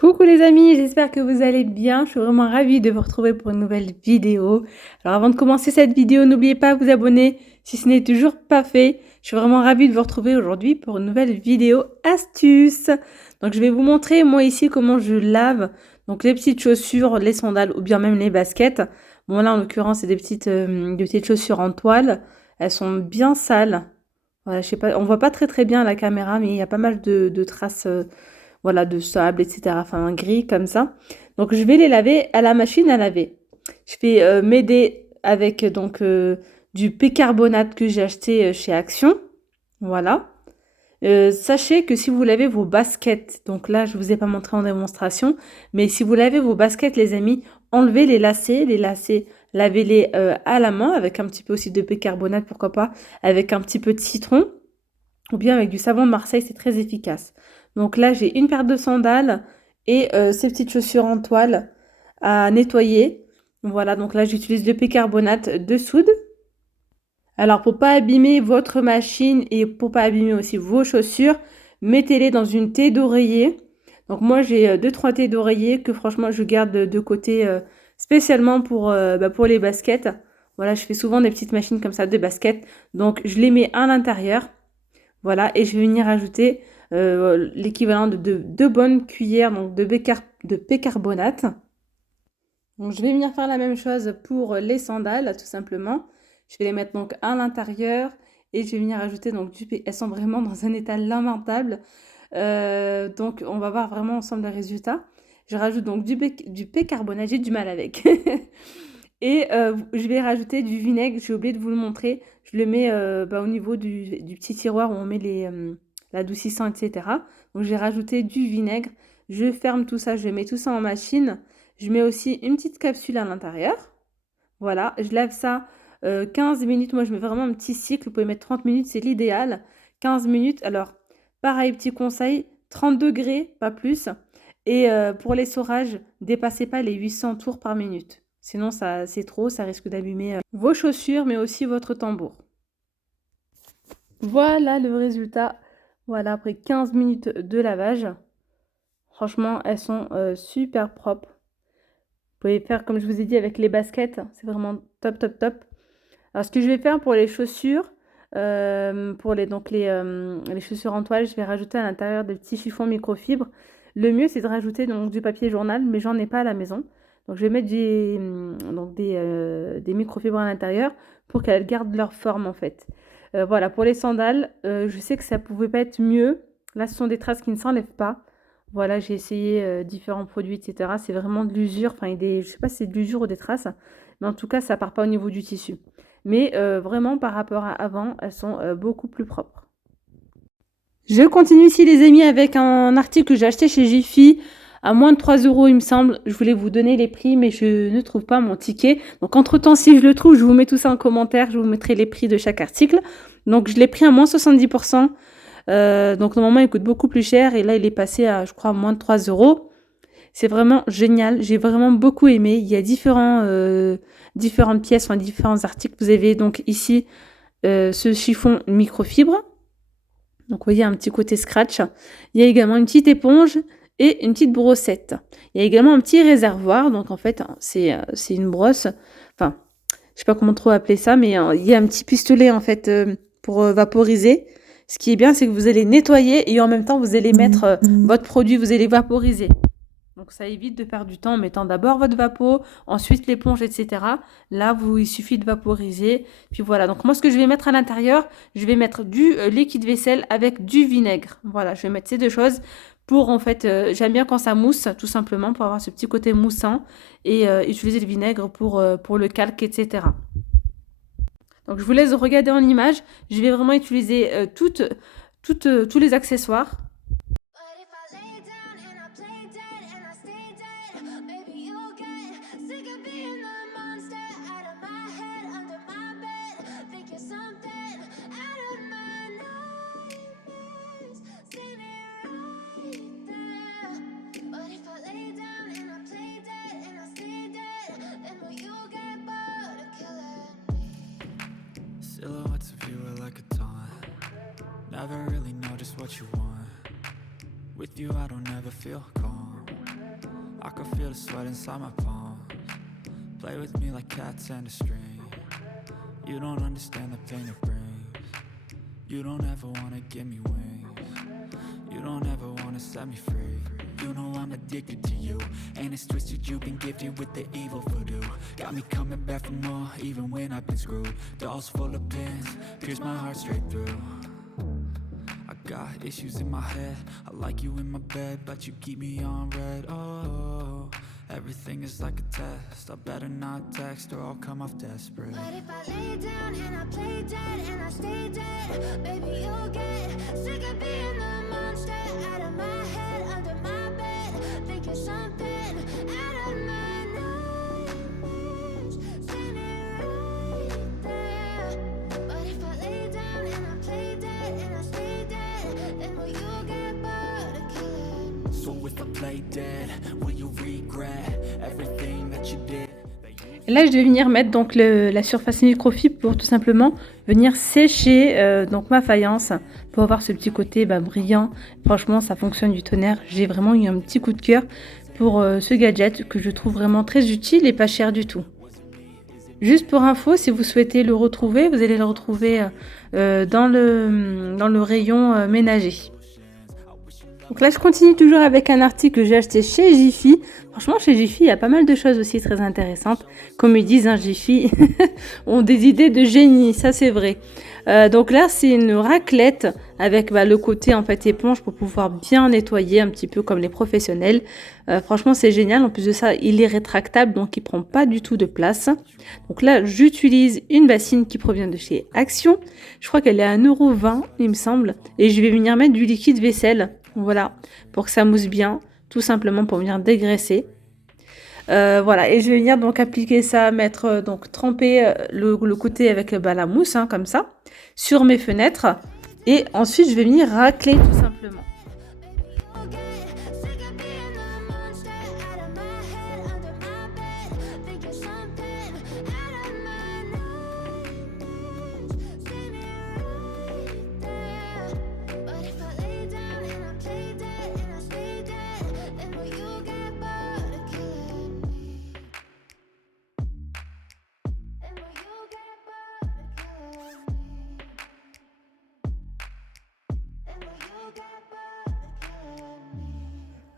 Coucou les amis, j'espère que vous allez bien. Je suis vraiment ravie de vous retrouver pour une nouvelle vidéo. Alors avant de commencer cette vidéo, n'oubliez pas de vous abonner si ce n'est toujours pas fait. Je suis vraiment ravie de vous retrouver aujourd'hui pour une nouvelle vidéo astuce. Donc je vais vous montrer moi ici comment je lave donc les petites chaussures, les sandales ou bien même les baskets. Bon là en l'occurrence c'est des petites chaussures en toile. Elles sont bien sales. Voilà, je sais pas, on voit pas très bien à la caméra mais il y a pas mal de traces. Voilà, de sable, etc. Enfin, un gris comme ça. Donc, je vais les laver à la machine à laver. Je vais m'aider avec du bicarbonate que j'ai acheté chez Action. Voilà. Sachez que si vous lavez vos baskets, donc là, je ne vous ai pas montré en démonstration, mais si vous lavez vos baskets, les amis, enlevez les lacets, lavez-les à la main avec un petit peu aussi de bicarbonate, pourquoi pas, avec un petit peu de citron ou bien avec du savon de Marseille, c'est très efficace. Donc là, j'ai une paire de sandales et ces petites chaussures en toile à nettoyer. Voilà, donc là, j'utilise le bicarbonate de soude. Alors, pour pas abîmer votre machine et pour pas abîmer aussi vos chaussures, mettez-les dans une thé d'oreiller. Donc moi, j'ai 2-3 thés d'oreiller que franchement, je garde de côté spécialement pour les baskets. Voilà, je fais souvent des petites machines comme ça de baskets. Donc, je les mets à l'intérieur. Voilà, et je vais venir ajouter l'équivalent de 2 bonnes cuillères donc de bicarbonate. Donc, je vais venir faire la même chose pour les sandales, tout simplement. Je vais les mettre donc à l'intérieur et je vais venir ajouter donc elles sont vraiment dans un état lamentable. Donc, on va voir vraiment ensemble les résultats. Je rajoute donc du bicarbonate, j'ai du mal avec. Et je vais rajouter du vinaigre, j'ai oublié de vous le montrer. Je le mets au niveau du petit tiroir où on met l'adoucissant, etc. Donc j'ai rajouté du vinaigre. Je ferme tout ça, je mets tout ça en machine. Je mets aussi une petite capsule à l'intérieur. Voilà, je lave ça 15 minutes. Moi, je mets vraiment un petit cycle. Vous pouvez mettre 30 minutes, c'est l'idéal. 15 minutes. Alors, pareil, petit conseil, 30 degrés, pas plus. Et pour l'essorage, dépassez pas les 800 tours par minute. Sinon, ça, c'est trop, ça risque d'abîmer vos chaussures, mais aussi votre tambour. Voilà le résultat. Voilà, après 15 minutes de lavage. Franchement, elles sont super propres. Vous pouvez faire, comme je vous ai dit, avec les baskets. C'est vraiment top. Alors, ce que je vais faire pour les chaussures, pour les chaussures en toile, je vais rajouter à l'intérieur des petits chiffons microfibres. Le mieux, c'est de rajouter donc du papier journal, mais j'en ai pas à la maison. Donc, je vais mettre des microfibres à l'intérieur pour qu'elles gardent leur forme, en fait. Voilà, pour les sandales, je sais que ça pouvait pas être mieux. Là, ce sont des traces qui ne s'enlèvent pas. Voilà, j'ai essayé différents produits, etc. C'est vraiment de l'usure. Enfin, je sais pas si c'est de l'usure ou des traces, mais en tout cas, ça part pas au niveau du tissu. Mais vraiment, par rapport à avant, elles sont beaucoup plus propres. Je continue ici, les amis, avec un article que j'ai acheté chez Jiffy à moins de 3 euros, il me semble. Je voulais vous donner les prix, mais je ne trouve pas mon ticket. Donc, entre-temps, si je le trouve, je vous mets tout ça en commentaire. Je vous mettrai les prix de chaque article. Donc, je l'ai pris à moins 70%. Donc, normalement, il coûte beaucoup plus cher. Et là, il est passé à, je crois, moins de 3 euros. C'est vraiment génial. J'ai vraiment beaucoup aimé. Il y a différentes pièces, enfin, différents articles. Vous avez donc ici ce chiffon microfibre. Donc, vous voyez un petit côté scratch. Il y a également une petite éponge et une petite brossette. Il y a également un petit réservoir. Donc, en fait, c'est une brosse. Enfin, je sais pas comment trop appeler ça, mais il y a un petit pistolet, en fait, pour vaporiser. Ce qui est bien, c'est que vous allez nettoyer et en même temps, vous allez mettre votre produit, vous allez vaporiser. Donc, ça évite de perdre du temps en mettant d'abord votre vapeau, ensuite l'éponge, etc. Là, il suffit de vaporiser. Puis voilà. Donc, moi, ce que je vais mettre à l'intérieur, je vais mettre du liquide vaisselle avec du vinaigre. Voilà, je vais mettre ces deux choses pour, en fait, j'aime bien quand ça mousse, tout simplement, pour avoir ce petit côté moussant et utiliser le vinaigre pour le calque, etc. Donc, je vous laisse regarder en image. Je vais vraiment utiliser tous les accessoires. Silhouettes of you are like a taunt. Never really know just what you want. With you I don't ever feel calm. I can feel the sweat inside my palms. Play with me like cats and a string. You don't understand the pain it brings. You don't ever wanna give me wings. You don't ever wanna set me free. You know I'm addicted to you, and it's twisted. You've been gifted with the evil voodoo. Got me coming back for more, even when I've been screwed. Dolls full of pins, pierce my heart straight through. I got issues in my head. I like you in my bed, but you keep me on red. Oh, everything is like a test. I better not text or I'll come off desperate. But if I lay down and I play dead and I stay dead, baby, you'll get sick of being the monster out of my head, under my bed, thinking something out of my nightmares, standing right there. But if I lay down and I play dead and I stay dead, then will you get bored of killing me? So if I play dead, will you regret everything that you did? Et là, je vais venir mettre donc la surface microfibre pour tout simplement venir sécher donc ma faïence pour avoir ce petit côté brillant. Franchement, ça fonctionne du tonnerre. J'ai vraiment eu un petit coup de cœur pour ce gadget que je trouve vraiment très utile et pas cher du tout. Juste pour info, si vous souhaitez le retrouver, vous allez le retrouver dans le rayon ménager. Donc là, je continue toujours avec un article que j'ai acheté chez Jiffy. Franchement, chez Jiffy, il y a pas mal de choses aussi très intéressantes. Comme ils disent, Jiffy ont des idées de génie, ça c'est vrai. Donc là, c'est une raclette avec le côté en fait éponge pour pouvoir bien nettoyer un petit peu comme les professionnels. Franchement, c'est génial. En plus de ça, il est rétractable, donc il prend pas du tout de place. Donc là, j'utilise une bassine qui provient de chez Action. Je crois qu'elle est à 1,20 €, il me semble. Et je vais venir mettre du liquide vaisselle. Voilà, pour que ça mousse bien, tout simplement pour venir dégraisser. Voilà, et je vais venir donc appliquer ça, mettre donc tremper le côté avec la mousse, comme ça, sur mes fenêtres. Et ensuite, je vais venir racler tout simplement.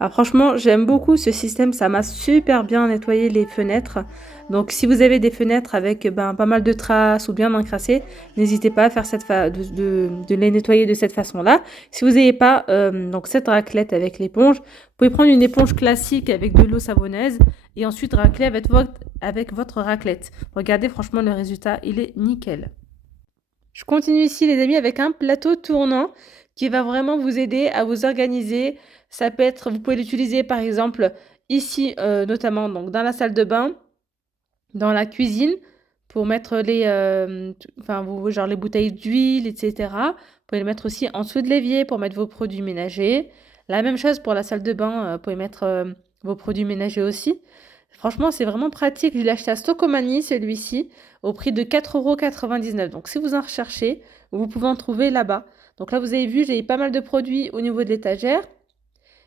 Alors franchement, j'aime beaucoup ce système, ça m'a super bien nettoyé les fenêtres. Donc si vous avez des fenêtres avec pas mal de traces ou bien encrassées, n'hésitez pas à faire de les nettoyer de cette façon-là. Si vous n'avez pas donc cette raclette avec l'éponge, vous pouvez prendre une éponge classique avec de l'eau savonnaise et ensuite racler avec votre raclette. Regardez, franchement, le résultat, il est nickel. Je continue ici, les amis, avec un plateau tournant qui va vraiment vous aider à vous organiser. Ça peut être, vous pouvez l'utiliser par exemple ici, notamment donc dans la salle de bain, dans la cuisine, pour mettre genre les bouteilles d'huile, etc. Vous pouvez les mettre aussi en dessous de l'évier pour mettre vos produits ménagers. La même chose pour la salle de bain, vous pouvez mettre vos produits ménagers aussi. Franchement, c'est vraiment pratique. Je l'ai acheté à Stocomanie, celui-ci, au prix de 4,99 €. Donc, si vous en recherchez, vous pouvez en trouver là-bas. Donc là, vous avez vu, j'ai eu pas mal de produits au niveau de l'étagère.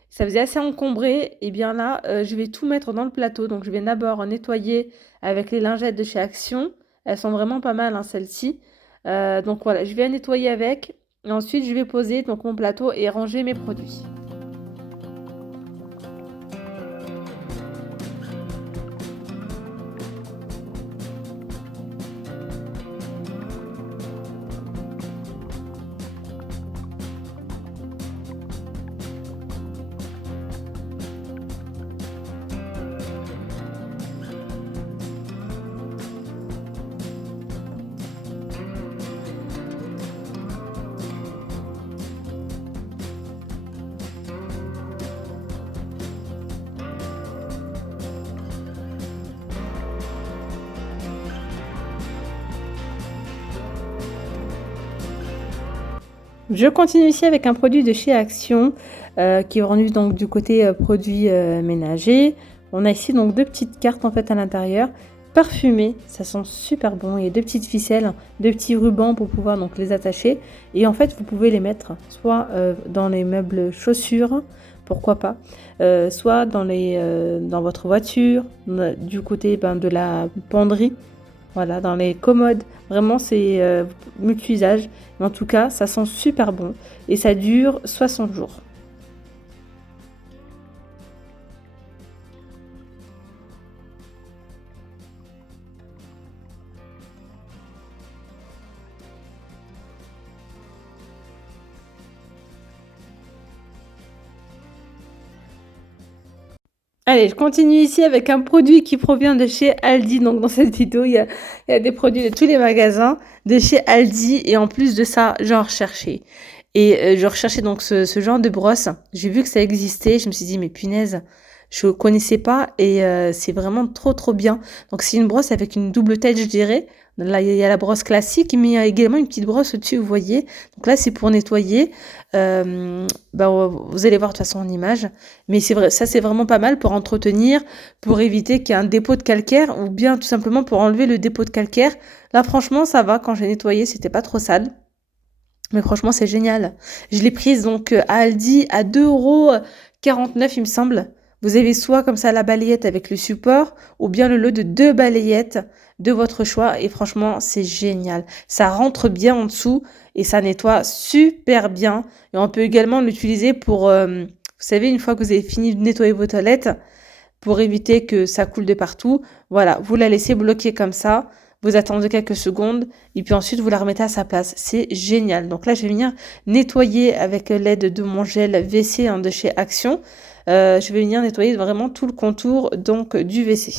Ça faisait assez encombré. Et bien là, je vais tout mettre dans le plateau. Donc, je vais d'abord nettoyer avec les lingettes de chez Action. Elles sont vraiment pas mal, celles-ci. Donc voilà, je vais nettoyer avec. Et ensuite, je vais poser donc, mon plateau et ranger mes produits. Je continue ici avec un produit de chez Action qui est rendu donc du côté produits ménagers. On a ici donc deux petites cartes en fait à l'intérieur, parfumées, ça sent super bon. Il y a deux petites ficelles, deux petits rubans pour pouvoir donc les attacher. Et en fait vous pouvez les mettre soit dans les meubles chaussures pourquoi pas. Soit dans votre voiture, du côté de la penderie, voilà, dans les commodes. Vraiment, c'est multi-usage. Mais en tout cas, ça sent super bon et ça dure 60 jours. Allez, je continue ici avec un produit qui provient de chez Aldi. Donc dans cette vidéo, il y a des produits de tous les magasins de chez Aldi. Et en plus de ça, j'en recherchais. Et je recherchais donc ce genre de brosse. J'ai vu que ça existait. Je me suis dit, mais punaise, je ne connaissais pas. Et c'est vraiment trop bien. Donc c'est une brosse avec une double tête, je dirais. Là, il y a la brosse classique, mais il y a également une petite brosse au-dessus, vous voyez. Donc là, c'est pour nettoyer. Vous allez voir de toute façon en image. Mais c'est vrai, ça, c'est vraiment pas mal pour entretenir, pour éviter qu'il y ait un dépôt de calcaire ou bien tout simplement pour enlever le dépôt de calcaire. Là, franchement, ça va. Quand j'ai nettoyé, c'était pas trop sale. Mais franchement, c'est génial. Je l'ai prise donc à Aldi à 2,49 €, il me semble. Vous avez soit comme ça la balayette avec le support ou bien le lot de 2 balayettes de votre choix. Et franchement, c'est génial. Ça rentre bien en dessous et ça nettoie super bien. Et on peut également l'utiliser pour, vous savez, une fois que vous avez fini de nettoyer vos toilettes, pour éviter que ça coule de partout. Voilà, vous la laissez bloquer comme ça. Vous attendez quelques secondes et puis ensuite vous la remettez à sa place. C'est génial. Donc là, je vais venir nettoyer avec l'aide de mon gel WC de chez Action. Je vais venir nettoyer vraiment tout le contour donc du WC.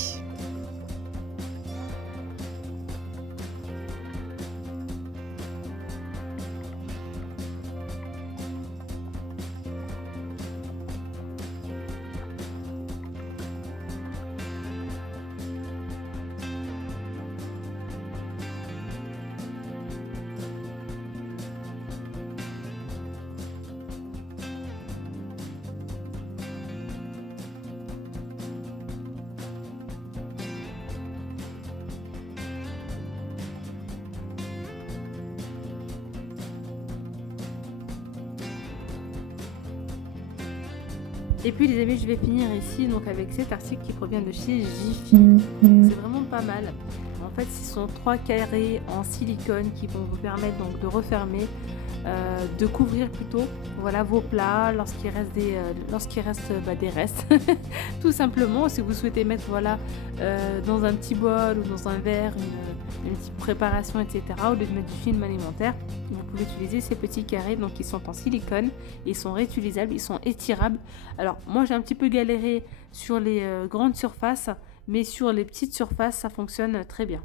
Et puis les amis, je vais finir ici donc avec cet article qui provient de chez Jiffy. C'est vraiment pas mal. En fait, ce sont 3 carrés en silicone qui vont vous permettre donc de refermer, de couvrir plutôt, voilà, vos plats lorsqu'il reste des restes, tout simplement. Si vous souhaitez mettre dans un petit bol ou dans un verre une petite préparation, etc. Au lieu de mettre du film alimentaire, vous pouvez utiliser ces petits carrés donc ils sont en silicone, ils sont réutilisables, ils sont étirables. Alors moi j'ai un petit peu galéré sur les grandes surfaces, mais sur les petites surfaces ça fonctionne très bien.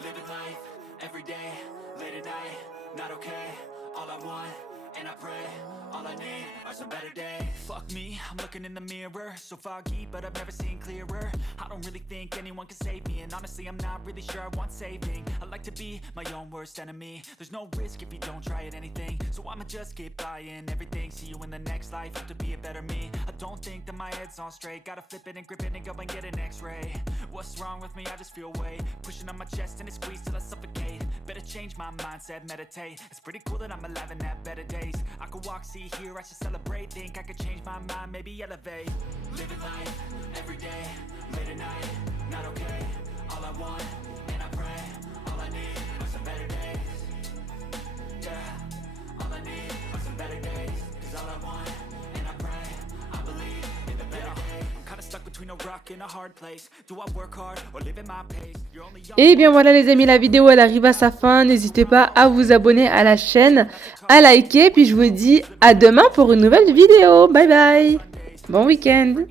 Living life, every day, late at night, not okay. All I want, and I pray, all I need are some better days. Fuck me, I'm looking in the mirror, so foggy, but I've never seen clearer. I don't really think anyone can save me, and honestly I'm not really sure I want saving. I like to be my own worst enemy. There's no risk if you don't try at anything, so I'ma just keep buying everything. See you in the next life, have to be a better me. I don't think that my head's on straight, gotta flip it and grip it and go and get an x-ray. What's wrong with me? I just feel weight pushing on my chest and it squeezes till I suffocate. Better change my mindset, meditate. It's pretty cool that I'm alive and have better days. I could walk, see, hear, I should celebrate. Think I could change my mind, maybe elevate. Living life, every day, late at night, not okay. All I want, and I pray, all I need are some better days. Yeah, all I need are some better days. Cause all I want, and I pray, I believe in the better days. I'm kinda stuck between a rock and a hard place. Do I work hard or live at my pace? You're only young. Et bien voilà les amis, la vidéo elle arrive à sa fin. N'hésitez pas à vous abonner à la chaîne, à liker. Puis je vous dis à demain pour une nouvelle vidéo. Bye bye. Bon week-end.